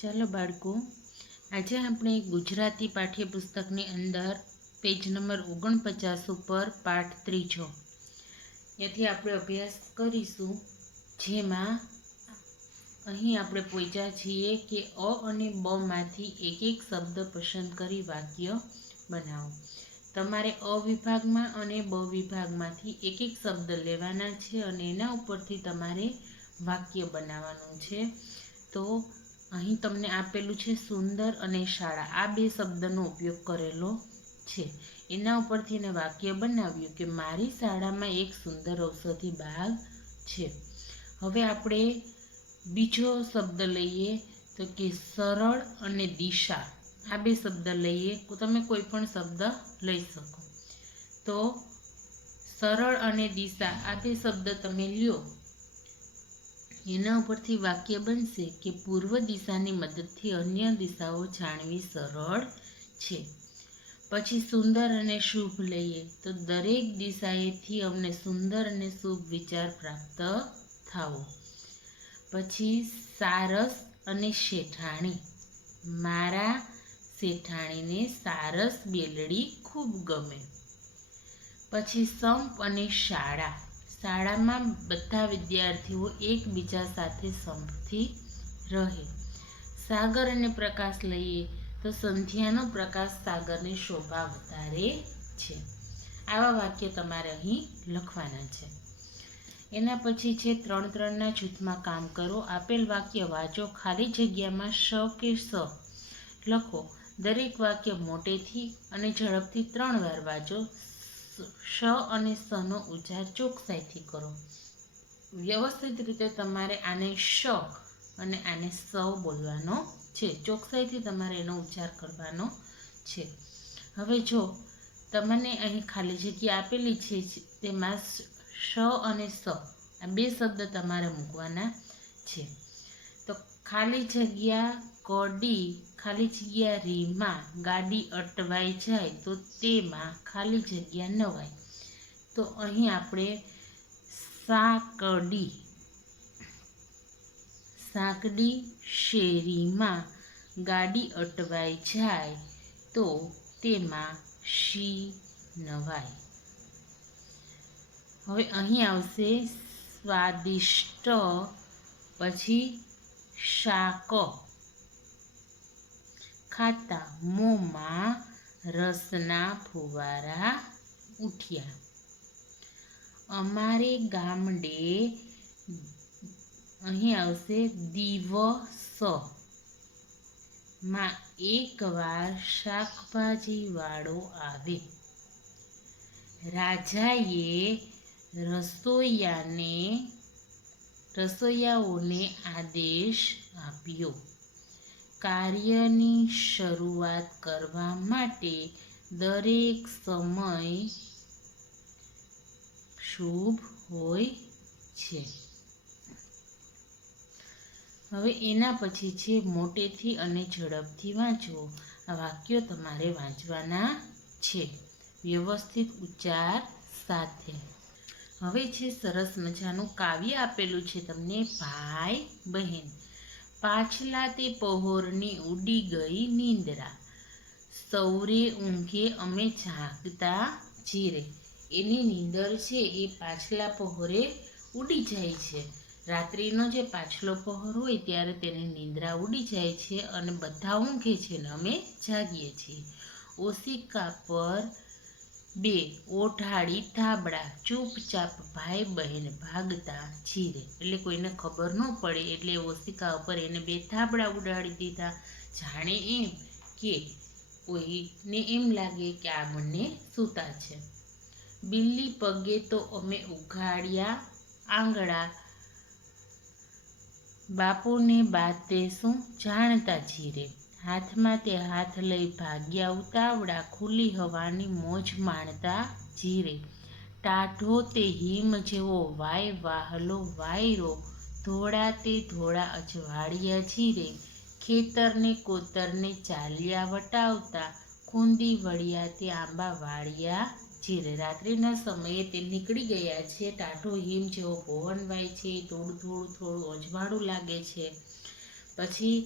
ચાલો બાળકો, આજે આપણે ગુજરાતી પાઠ્યપુસ્તકની અંદર પેજ નંબર 49 ઉપર પાઠ 3 ત્યાંથી આપણે અભ્યાસ કરીશું, જેમાં અહીં આપણે પહોંચ્યા છીએ કે અ અને બ માંથી એક એક શબ્દ પસંદ કરી વાક્ય બનાવો. તમારે અ વિભાગમાં અને બ વિભાગમાંથી એક એક શબ્દ લેવાના છે અને એના ઉપરથી તમારે વાક્ય બનાવવાનું છે. તો અહીં તમને આપેલું છે સુંદર અને શાળા, આ બે શબ્દનો ઉપયોગ કરેલો છે. એના ઉપરથી એને વાક્ય બનાવ્યું કે મારી શાળામાં એક સુંદર ઔષધિ બાગ છે. હવે આપણે બીજો શબ્દ લઈએ તો કે સરળ અને દિશા, આ બે શબ્દ લઈએ. તમે કોઈ પણ શબ્દ લઈ શકો. તો સરળ અને દિશા આ બે શબ્દ તમે લ્યો, એના ઉપરથી વાક્ય બનશે કે પૂર્વ દિશાની મદદથી અન્ય દિશાઓ જાણવી સરળ છે. પછી સુંદર અને શુભ લઈએ તો દરેક દિશાએથી અમને સુંદર અને શુભ વિચાર પ્રાપ્ત થાવો. પછી સારસ અને શેઠાણી, મારા શેઠાણીને સારસ બેલડી ખૂબ ગમે. પછી સંપ અને શાળા, શાળામાં બધા વિદ્યાર્થીઓ એકબીજા સાથે સંપથી રહે. સાગર અને પ્રકાશ લઈએ તો સંધ્યાનો પ્રકાશ સાગરની શોભા વધારે છે. આવા વાક્ય તમારે અહીં લખવાના છે. એના પછી છે 3-3ના જૂથમાં કામ કરો. આપેલ વાક્ય વાંચો, ખાલી જગ્યામાં શ કે સ લખો. દરેક વાક્ય મોટેથી અને ઝડપથી 3 વાર વાંચો. શ અને સનો ઉચ્ચાર ચોકસાઈથી કરો. વ્યવસ્થિત રીતે તમારે આને શ અને આને સ બોલવાનો છે. ચોકસાઈથી તમારે એનો ઉચ્ચાર કરવાનો છે. હવે જો તમને અહીં ખાલી જગ્યા આપેલી છે, તેમાં શ અને સ આ બે શબ્દ તમારે મૂકવાના છે. તો ખાલી જગ્યા કડી, ખાલી જગ્યા રીમાં ગાડી અટવાઈ જાય તો તેમાં ખાલી જગ્યા નવાય. તો અહીં આપણે સાંકડી, સાંકડી શેરીમાં ગાડી અટવાઈ જાય તો તેમાં શી નવાય. હવે અહીં આવશે સ્વાદિષ્ટ, પછી શાક ખાતા મોંમાં રસના ફુવારા ઉઠ્યા. અમારે ગામડે અહીં આવશે દિવસ માં એકવાર શાકભાજી વાળો આવે. રાજાએ રસોઈયાઓને આદેશ આપ્યો, કાર્યની શરૂઆત કરવા માટે દરેક સમય શુભ હોય છે. હવે એના પછી છે મોટેથી અને ઝડપથી વાંચવો. આ વાક્યો તમારે વાંચવાના છે વ્યવસ્થિત ઉચ્ચાર સાથે. હવે છે સરસ મજાનું કાવ્ય આપેલું છે તમને, ભાઈ બહેન. પાછલા તે પહોરની ઉડી ગઈ નિંદ્રા, સૌરે ઊંઘે અમે જાગતા જીરે. એની નીંદર છે એ પાછલા પહોરે ઉડી જાય છે. રાત્રિનો જે પાછલો પહોર હોય ત્યારે તેની નિંદ્રા ઉડી જાય છે અને બધા ઊંઘે છે ને અમે જાગીએ છીએ. ઓશિકા પર બે ઓઢાડી ધાબળા, ચૂપચાપ ભાઈ બહેન ભાગતા જીરે. એટલે કોઈને ખબર ન પડે એટલે ઓશિકા ઉપર એને બે ધાબળા ઉડાડી દીધા, જાણે એમ કે કોઈને એમ લાગે કે આ બંને સૂતા છે. બિલ્લી પગે તો અમે ઉઘાડ્યા આંગળા, બાપુને બાતે શું જાણતા જીરે. હાથમાં તે હાથ લઈ ભાગ્યા ઉતાવળા, ખુલ્લી હવાની મોજ માણતા જીરે. ટાઢો તે હિમ જેવો વાય વાહલો વાયરો, ધોળા તે ધોળા અજવાળિયા જીરે. ખેતરને કોતરને ચાલ્યા વટાવતા, ખૂંદી વળ્યા તે આંબા વાળિયા જીરે. રાત્રિના સમયે તે નીકળી ગયા છે. ટાઢો હિમ જેવો પવન વાય છે, થોડું થોડું અજવાળું લાગે છે. પછી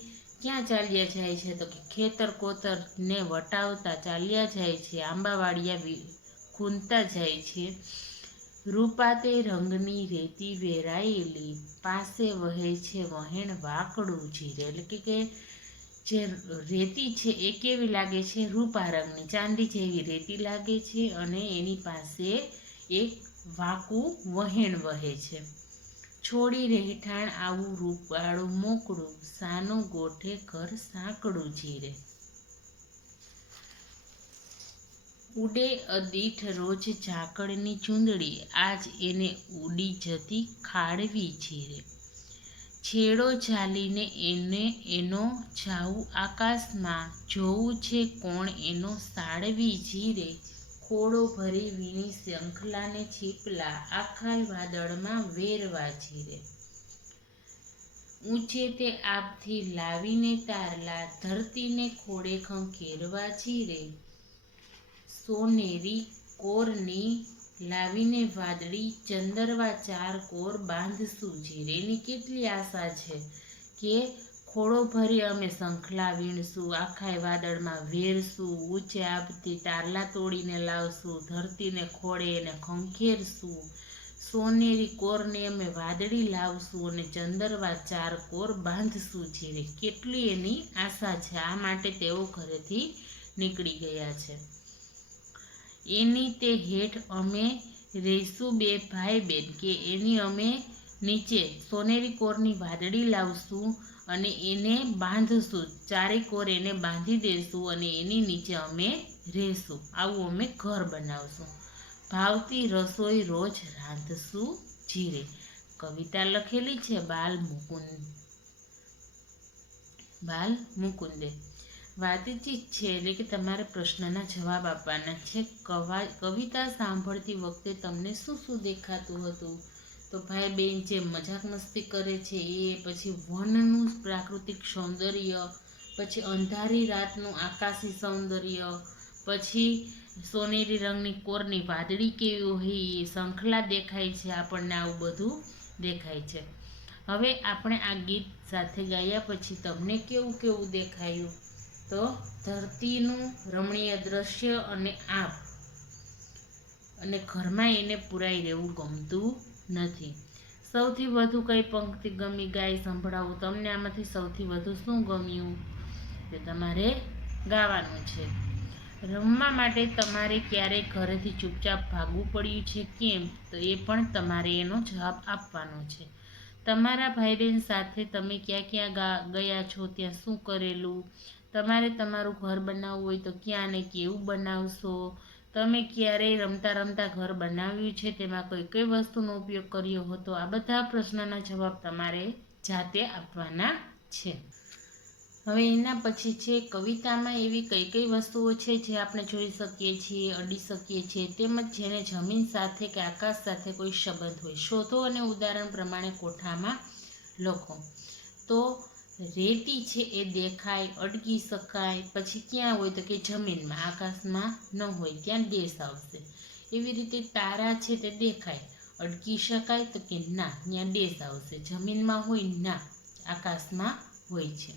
ક્યાં ચાલ્યા જાય છે? તો કે ખેતર કોતરને વટાવતા ચાલ્યા જાય છે, આંબાવાડિયા ખૂંદતા જાય છે. રૂપાતે રંગની રેતી વેરાયેલી, પાસે વહે છે વહેણ વાકડું જીરે. એટલે કે જે રેતી છે એ કેવી લાગે છે? રૂપા રંગની, ચાંદી જેવી રેતી લાગે છે અને એની પાસે એક વાકું વહેણ વહે છે. છોડી રહેઠાણ આવું રૂપાળું મોકળું, સાનું ગોઠે ઘર સાંકડું જીરે. ઉડે અદીઠ રોજ ઝાકળની ચૂંદડી, આજ એને ઉડી જતી ખાડવી જીરે. છેડો ઝાલીને એનો જાવું આકાશમાં, જોવું છે કોણ એનો સાળવી જીરે. ખોડો ભરી વીણી શંખલાને છીપલા, આખાય વાદળમાં વેરવા જીરે. ઊંચે તે આપથી લાવીને તારલા, ધરતીને ખોડે ખંખેરવા જીરે. સોનેરી કોરની લાવીને વાદળી, ચંદરવા ચાર કોર બાંધશું જીરે. એની કેટલી આશા છે કે ખોડો ભરી અમે શંખલા વીણશું, આખાય વાદળમાં વેરશું, ઊંચે આપથી તારલા તોડીને લાવશું, ધરતીને ખોડે એને ખંખેરશું, સોનેરી કોરને અમે વાદળી લાવશું અને ચંદરવા ચાર કોર બાંધશું જીરે. કેટલી એની આશા છે, આ માટે તેઓ ઘરેથી નીકળી ગયા છે. એની તે હેઠ અમે રહીશું બે ભાઈ બેન, કે એની અમે નીચે સોનેરી કોરની વાદળી લાવશું અને એને બાંધશું, ચારે કોર એને બાંધી દેશું અને એની નીચે અમે રહેશું, આવું અમે ઘર બનાવશું. ભાવતી રસોઈ રોજ રાંધશું જીરે. કવિતા લખેલી છે બાલ મુકુંદે. વાતચીત છે એટલે કે તમારે પ્રશ્નના જવાબ આપવાના છે. કવિતા સાંભળતી વખતે તમને શું શું દેખાતું હતું? તો ભાઈ બહેન જે મજાક મસ્તી કરે છે એ, પછી વનનું પ્રાકૃતિક સૌંદર્ય, પછી અંધારી રાતનું આકાશી સૌંદર્ય, પછી સોનેરી રંગની કોરની વાદળી કેવી હોય એ, શંખલા દેખાય છે આપણને, આવું બધું દેખાય છે. હવે આપણે આ ગીત સાથે ગાયા પછી તમને કેવું કેવું દેખાયું? તો ધરતીનું રમણીય દ્રશ્ય અને આપ, અને ઘરમાં એને પુરાઈ રહેવું ગમતું નથી. સૌથી વધુ કઈ પંક્તિ ગમી? ગાય સંભળાવું. તમને આમાંથી સૌથી વધુ શું ગમ્યું? તે તમારે ગાવાનું છે. રમવા માટે તમારે ક્યારેય ઘરેથી ચૂપચાપ ભાગવું પડ્યું છે કેમ? તો એ પણ તમારે એનો જવાબ આપવાનો છે. તમારા ભાઈ બહેન સાથે તમે ક્યાં ક્યાં ગયા છો, ત્યાં શું કરેલું? તમારે તમારું ઘર બનાવવું હોય તો ક્યાં ને કેવું બનાવશો? તમે ક્યારેય રમતા રમતા ઘર બનાવ્યું છે, તેમાં કઈ વસ્તુનો ઉપયોગ કર્યો હતો? આ બધા પ્રશ્નના જવાબ તમારે જાતે આપવાના છે. હવે એના પછી છે કવિતામાં એવી કઈ કઈ વસ્તુઓ છે જે આપણે જોઈ શકીએ છીએ, અડી શકીએ છીએ, તેમજ જેને જમીન સાથે કે આકાશ સાથે કોઈ સંબંધ હોય. શોધો અને ઉદાહરણ પ્રમાણે કોઠામાં લખો. તો રેતી છે એ દેખાય, અડકી શકાય, પછી ક્યાં હોય તો કે જમીનમાં, આકાશમાં ન હોય ત્યાં ડેશ આવશે. એવી રીતે તારા છે તે દેખાય, અડકી શકાય તો કે ના, ત્યાં ડેશ આવશે. જમીનમાં હોય ના, આકાશમાં હોય છે.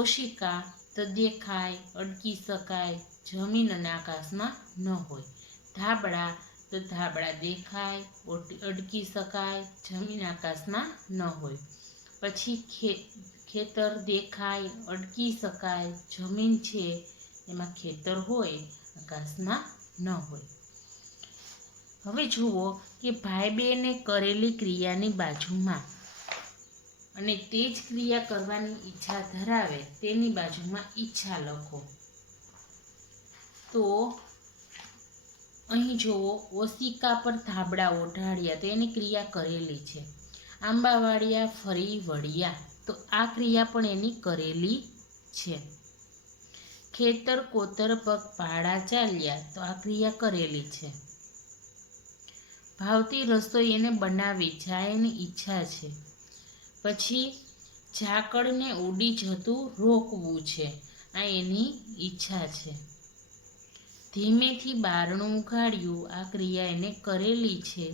ઓશિકા તો દેખાય, અડકી શકાય, જમીન અને આકાશમાં ન હોય. ધાબળા તો ધાબળા દેખાય, અડકી શકાય, જમીન આકાશમાં ન હોય. પછી ખેતર દેખાય, અડકી શકાય, જમીન છે એમાં ખેતર હોય, આકાશમાં ન હોય. હવે જુઓ કે ભાઈ બહેને કરેલી ક્રિયાની બાજુમાં અને તે જ ક્રિયા કરવાની ઈચ્છા ધરાવે તેની બાજુમાં ઈચ્છા લખો. તો અહીં જુઓ, ઓશિકા પર ધાબળા ઓઢાડ્યા તો એની ક્રિયા કરેલી છે. આંબાવાડિયા ફરી વળ્યા તો આ ક્રિયા પણ એની કરેલી છે. ખેતર કોતર પગ પાડા ચાલ્યા તો આ ક્રિયા કરેલી છે. ભાવતી રસોઈ એને બનાવી જાય એની ઈચ્છા છે. પછી ઝાકળને ઉડી જતું રોકવું છે, આ એની ઈચ્છા છે. ધીમેથી બારણું ઉઘાડ્યું, આ ક્રિયા એને કરેલી છે.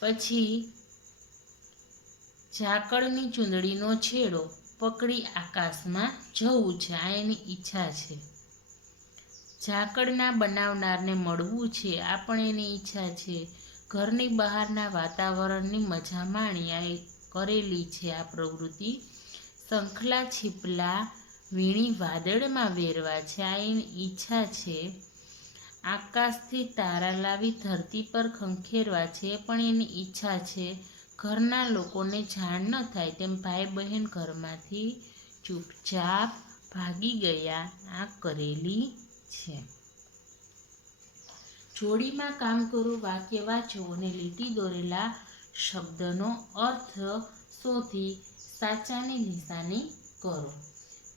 પછી ઝાકળની ચૂંદડીનો છેડો પકડી આકાશમાં જવું છે, આ એની ઈચ્છા છે. ઝાકળના બનાવનારને મળવું છે, આ પણ એની ઈચ્છા છે. ઘરની બહારના વાતાવરણની મજા માણી, આ કરેલી છે આ પ્રવૃત્તિ. શંખલા છીપલા વીણી વાદળમાં વેરવા છે, આ એની ઈચ્છા છે. આકાશથી તારા લાવી ધરતી પર ખંખેરવા છે, એ પણ એની ઈચ્છા છે. ઘરના લોકોને જાણ ન થાય તેમ ભાઈ બહેન ઘરમાંથી ચૂપચાપ ભાગી ગયા, આ કરેલી છે. જોડીમાં કામ કરો, વાક્ય વાંચો અને લીટી દોરેલા શબ્દનો અર્થ શોધી સાચાની નિશાની કરો.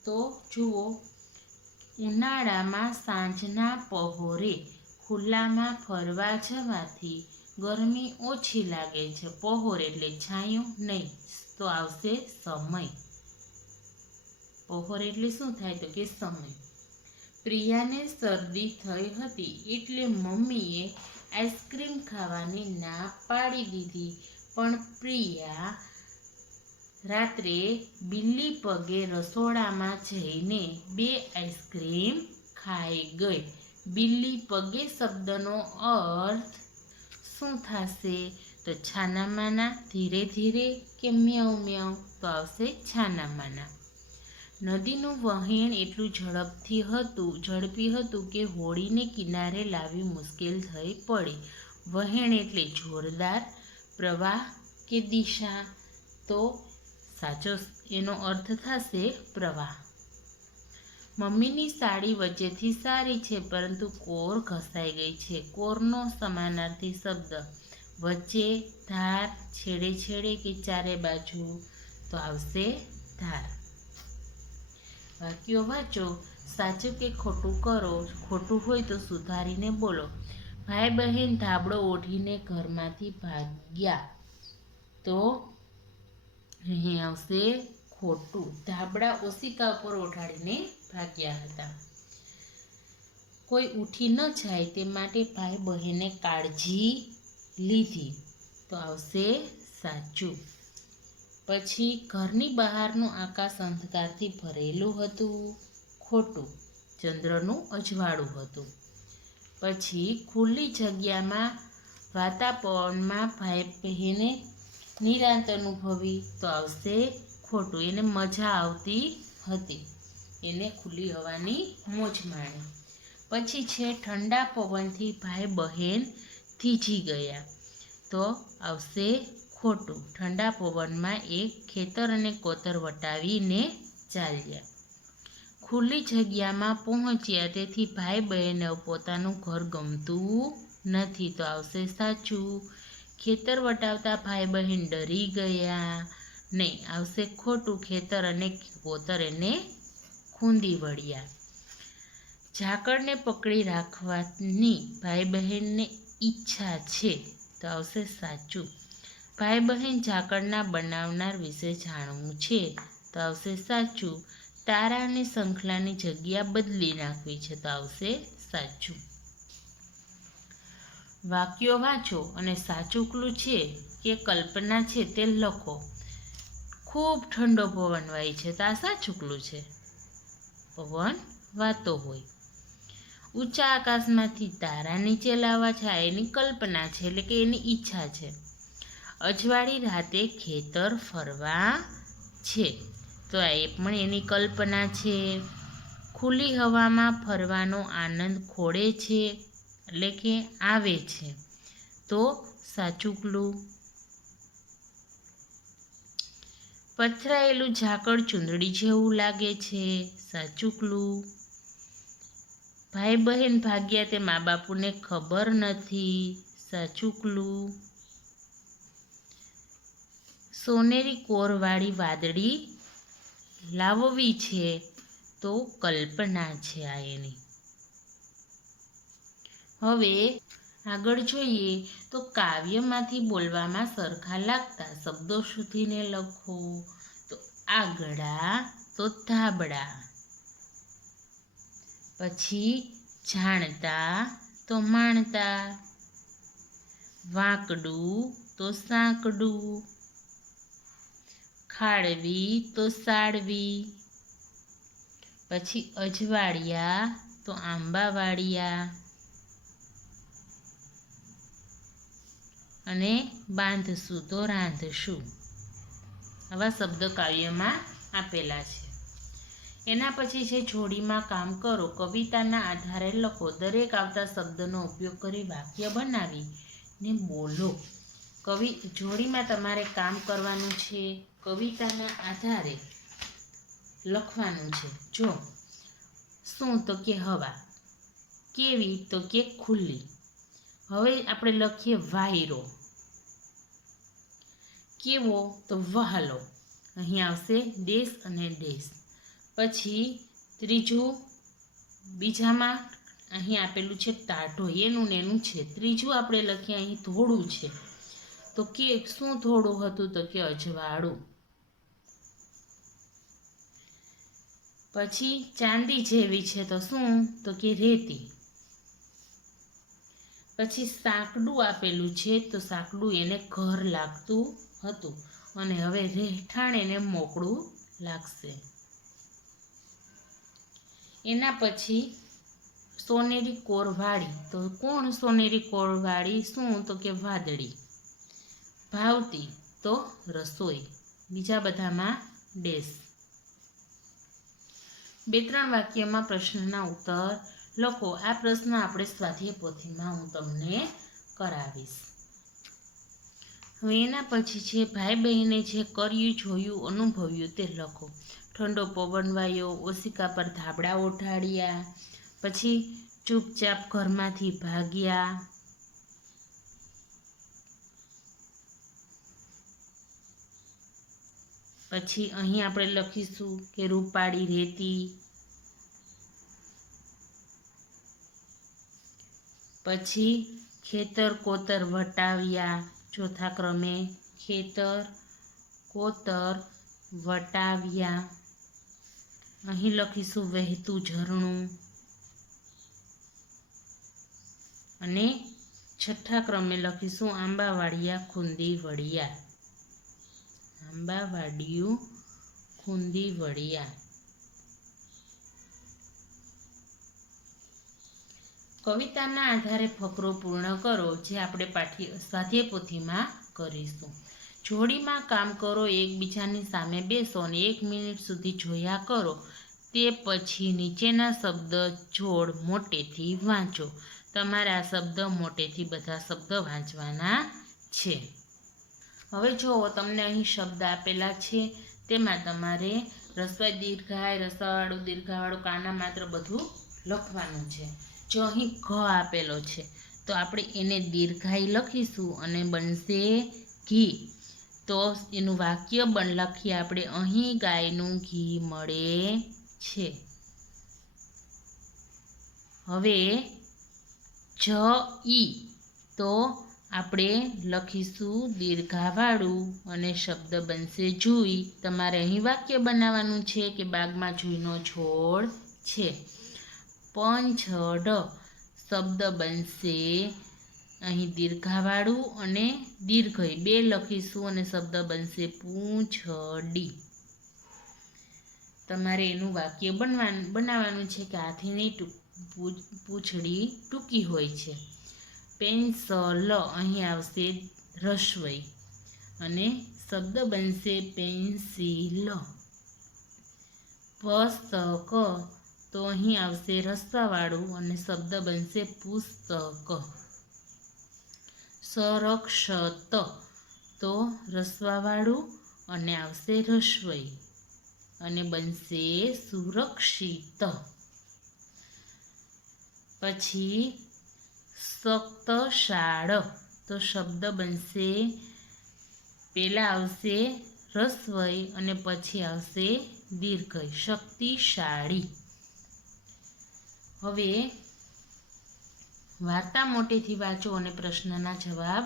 તો જુઓ, ઉનાળામાં સાંજના પહોરે ખુલ્લામાં ફરવા જવાથી ગરમી ઓછી લાગે છે. પહોર એટલે છાંયો નહીં, તો આવશે સમય. પહોર એટલે શું થાય? તો કે સમય. પ્રિયાને શરદી થઈ હતી એટલે મમ્મીએ આઈસ્ક્રીમ ખાવાની ના પાડી દીધી, પણ પ્રિયા રાત્રે બિલ્લી પગે રસોડામાં જઈને 2 આઈસ્ક્રીમ ખાઈ ગઈ. બિલ્લી પગે શબ્દનો અર્થ શું થશે? તો છાના માના, ધીરે ધીરે કે મ્યાઉ મ્યાઉ? તો આવશે છાના માના. નદીનું વહેણ એટલું ઝડપી હતું કે હોડીને કિનારે લાવી મુશ્કેલ થઈ પડી. વહેણ એટલે જોરદાર. પ્રવાહ કે દિશા? તો સાચો એનો અર્થ થશે પ્રવાહ. મમ્મીની સાડી વચ્ચેથી સારી છે, પરંતુ કોર ઘસાઈ ગઈ છે. કોરનો સમાનાર્થી શબ્દ વચ્ચે, ધાર, છેડે છેડે કે ચારે બાજુ? તો આવશે ધાર. વાક્યો વાંચો, સાચું કે ખોટું કરો. ખોટું હોય તો સુધારીને બોલો. ભાઈ બહેન ધાબળો ઓઢીને ઘરમાંથી ભાગ્યા, તો અહીં આવશે ખોટું. ધાબળા ઓશિકા ઉપર ઓઢાડીને ભાગ્યા હતા. કોઈ ઉઠી ન જાય તે માટે ભાઈ બહેને કાળજી લીધી, તો આવશે સાચું. પછી ઘરની બહારનું આકાશ અંધકારથી ભરેલું હતું, ખોટું. ચંદ્રનું અજવાળું હતું. પછી ખુલ્લી જગ્યામાં વાતાવરણમાં ભાઈ બહેને નિરાંત અનુભવી, તો આવશે ખોટું. એને મજા આવતી હતી, એને ખુલ્લી હવાની મોજ માણી. પછી છે ઠંડા પવનથી ભાઈ બહેન થીજી ગયા, તો આવશે ખોટું. ઠંડા પવનમાં એક ખેતર અને કોતર વટાવીને ચાલ્યા. ખુલ્લી જગ્યામાં પહોંચ્યા, તેથી ભાઈ બહેને પોતાનું ઘર ગમતું નથી, તો આવશે સાચું. ખેતર વટાવતા ભાઈ બહેન ડરી ગયા નહીં, આવશે ખોટું. ખેતર અને કોતર એને ખૂંદી વળ્યા. ઝાકળને પકડી રાખવાની ભાઈ બહેનને ઈચ્છા છે, તો આવશે સાચું. ભાઈ બહેન ઝાકળના બનાવનાર વિશે જાણવું છે, તો આવશે સાચું. તારા અને શંખલાની જગ્યા બદલી નાખવી છે, તો આવશે સાચું. વાક્યો વાંચો અને સાચું ક્લુ છે કે કલ્પના છે તે લખો. ખૂબ ઠંડો પવન વાય છે, તો આ સાચું ક્લુ છે. પવન વાતો હોય. ઊંચા આકાશમાંથી તારા નીચે લાવવા છે, આ એની કલ્પના છે, એટલે કે એની ઈચ્છા છે. અજવાળી રાતે ખેતર ફરવા છે, તો આ એ પણ એની કલ્પના છે. ખુલ્લી હવામાં ફરવાનો આનંદ ખોળે છે, એટલે કે આવે છે, તો સાચું ક્લુ. પથરાયેલું ઝાકળ ચૂંદડી જેવું લાગે છે, સાચું ક્લુ. ભાઈ બહેન ભાગ્યા તે મા બાપુને ખબર નથી, સાચું ક્લુ. સોનેરી કોરવાળી વાદળી લાવવી છે, તો કલ્પના છે આ એની. હવે આગળ જોઈએ તો કાવ્યમાંથી બોલવામાં સરખા લાગતા શબ્દો શોધીને લખો. તો આગડા, તો ધાબળા. પછી જાણતા, તો માણતા. વાંકડું, તો સાંકડું. ખાળવી તો સાળવી, પછી અજવાળિયા તો આંબાવાળિયા, અને બાંધશું તો રાંધશું. આવા શબ્દ કાવ્યમાં આપેલા છે. એના પછી છે જોડીમાં કામ કરો. કવિતાના આધારે લખો. દરેક આવતા શબ્દનો ઉપયોગ કરી વાક્ય બનાવીને બોલો. જોડીમાં તમારે કામ કરવાનું છે. કવિતાના આધારે લખવાનું છે. જો શું તો કે હવા, કેવી તો કે ખુલ્લી. હવે આપણે લખીએ વાયરો, કેવો તો વહાલો. અહીં આવશે દેશ અને દેશ. પછી ત્રીજું, બીજામાં અહીં આપેલું છે ટાઢો, એનું ને એનું છે. ત્રીજું આપણે લખીએ અહીં થોડું છે, તો કે શું થોડું હતું તો કે અજવાળું. પછી ચાંદી જેવી છે તો શું તો કે રેતી. પછી સાંકડું આપેલું છે તો સાંકડું એને ઘર લાગતું હતું અને હવે રહેઠાણ એને મોકળું લાગશે. એના પછી સોનેરી કોરવાળી, તો કોણ સોનેરી કોરવાળી? શું તો કે વાદળી. ભાવતી તો રસોઈ. બીજા બધામાં ડેશ. 2-3 વાક્યમાં પ્રશ્નના ઉત્તર લખો. આ પ્રશ્ન આપણે સ્વાધ્યાય પોથીમાં હું તમને કરાવીશ. હવે એના પછી છે ભાઈ બહેને જે કર્યું, જોયું, અનુભવ્યું તે લખો. ઠંડો પવન વાયો, ઓશિકા પર ધાબળા ઓઢાડ્યા, પછી ચૂપચાપ ઘરમાંથી ભાગ્યા, પછી અહીં આપણે લખીશું કે રૂપાળી રેતી, પછી ખેતર કોતર વટાવ્યા. ચોથા ક્રમે ખેતર કોતર વટાવ્યા. અહીં લખીશું વહેતું ઝરણું. અને છઠ્ઠા ક્રમે લખીશું આંબાવાડિયા ખૂંદી વળિયા. આંબાવાડિયું ખૂંદી વળિયા. કવિતાના આધારે ફકરો પૂર્ણ કરો, જે આપણે સ્વાધ્યાય પોથીમાં કરીશું. જોડીમાં કામ કરો. એકબીજાની સામે બેસો અને 1 મિનિટ સુધી જોયા કરો. તે પછી નીચેના શબ્દ જોડ મોટેથી વાંચો. તમારે આ શબ્દ મોટેથી બધા શબ્દ વાંચવાના છે. હવે જુઓ, તમને અહીં શબ્દ આપેલા છે, તેમાં તમારે રસ્વાઈ દીર્ઘાય, રસાવાળું દીર્ઘાવાળું, કાના માત્ર બધું લખવાનું છે. જો અહીં ઘ આપેલો છે તો આપણે એને દીર્ઘાઈ લખીશું અને બનશે ઘી. તો એનું વાક્ય લખીએ આપણે. અહીં ગાયનું ઘી મળે છે. હવે જ ઈ તો આપણે લખીશું દીર્ઘાવાળું અને શબ્દ બનશે જુઈ. તમારે અહીં વાક્ય બનાવવાનું છે કે બાગમાં જુઈનો છોડ છે. પંછડ શબ્દ બનશે અહીં દીર્ઘાવાળું અને દીર્ઘઈ 2 લખીશું અને શબ્દ બનશે પૂંછડી. તમારે એનું વાક્ય બનાવવાનું છે કે હાથીની પૂંછડી ટૂંકી હોય છે. પેન્સલ અહીં આવશે રસવઈ અને શબ્દ બનશે પેન્સિલ. પુસ્તક તો અહીં આવશે રસ્સાવાળું અને શબ્દ બનશે પુસ્તક. સંરક્ષત તો રસ્વાવાળું અને આવશે રસવઈ અને બનશે સુરક્ષિત. પછી શક્તશાળ તો શબ્દ બનશે, પહેલા આવશે રસવઈ અને પછી આવશે દીર્ઘઈ, શક્તિશાળી. હવે વાર્તા મોટેથી વાંચો અને પ્રશ્નના જવાબ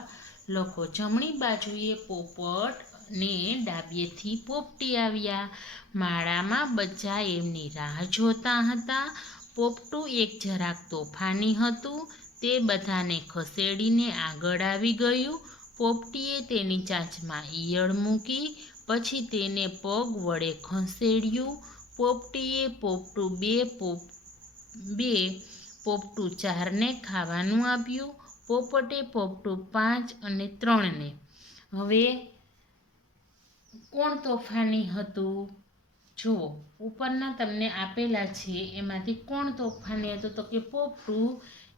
લખો. જમણી બાજુએ પોપટ ને ડાબેથી પોપટી આવ્યા. માળામાં બચ્ચા એમની રાહ જોતા હતા. પોપટું એક જરાક તોફાની હતું. તે બધાને ખસેડીને આગળ આવી ગયું. પોપટીએ તેની ચાંચમાં ઈયળ મૂકી. પછી તેને પગ વડે ખસેડ્યું. પોપટીએ પોપટું બે પોપટું 4ને ખાવાનું આપ્યું. પોપટે પોપટું 5 અને 3ને. હવે કોણ તોફાની હતું? જુઓ, ઉપરના તમને આપેલા છે એમાંથી કોણ તોફાની હતું? તો કે પોપટું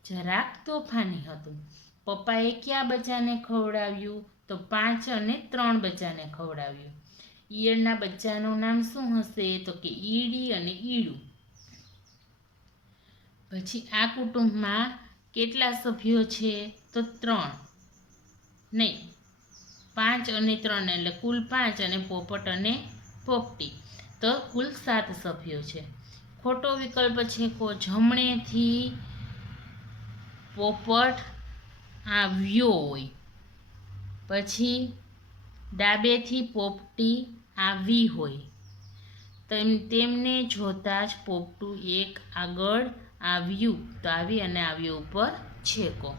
જરાક તોફાની હતું. પપ્પાએ કયા બચ્ચાને ખવડાવ્યું? તો 5 અને 3 બચ્ચાને ખવડાવ્યું. ઈયળના બચ્ચાનું નામ શું હશે? તો કે ઈડી અને ઈડું. પછી આ કુટુંબમાં કેટલા સભ્યો છે? તો 3 નહીં, 5 અને 3 એટલે કુલ 5 અને પોપટ અને પોપટી, તો કુલ 7 સભ્યો છે. ખોટો વિકલ્પ છે જમણેથી પોપટ આવ્યો હોય, પછી ડાબેથી પોપટી આવી હોય. તેમને જોતાં જ પોપટું એક આગળ આવ્યું, તો આવી અને આવ્યું ઉપર છેકો.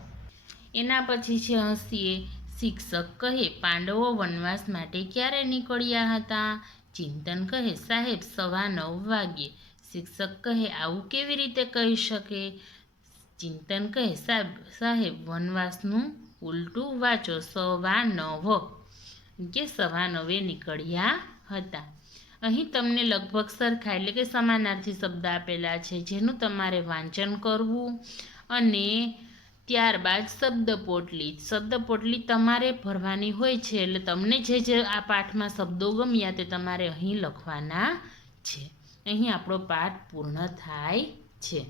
એના પછી છે હસીએ. શિક્ષક કહે, પાંડવો વનવાસ માટે ક્યારે નીકળ્યા હતા? ચિંતન કહે, સાહેબ 9:15 વાગ્યે. શિક્ષક કહે, આવું કેવી રીતે કહી શકે? ચિંતન કહે, સાહેબ વનવાસનું ઉલટું વાંચો, 9:15 કે 9:15 નીકળ્યા હતા. અહીં તમને લગભગ સરખા એટલે કે સમાનાર્થી શબ્દ આપેલા છે, જેનું તમારે વાંચન કરવું અને ત્યારબાદ શબ્દપોટલી તમારે ભરવાની હોય છે. એટલે તમને જે આ પાઠમાં શબ્દો ગમ્યા તે તમારે અહીં લખવાના છે. અહીં આપણો પાઠ પૂર્ણ થાય છે.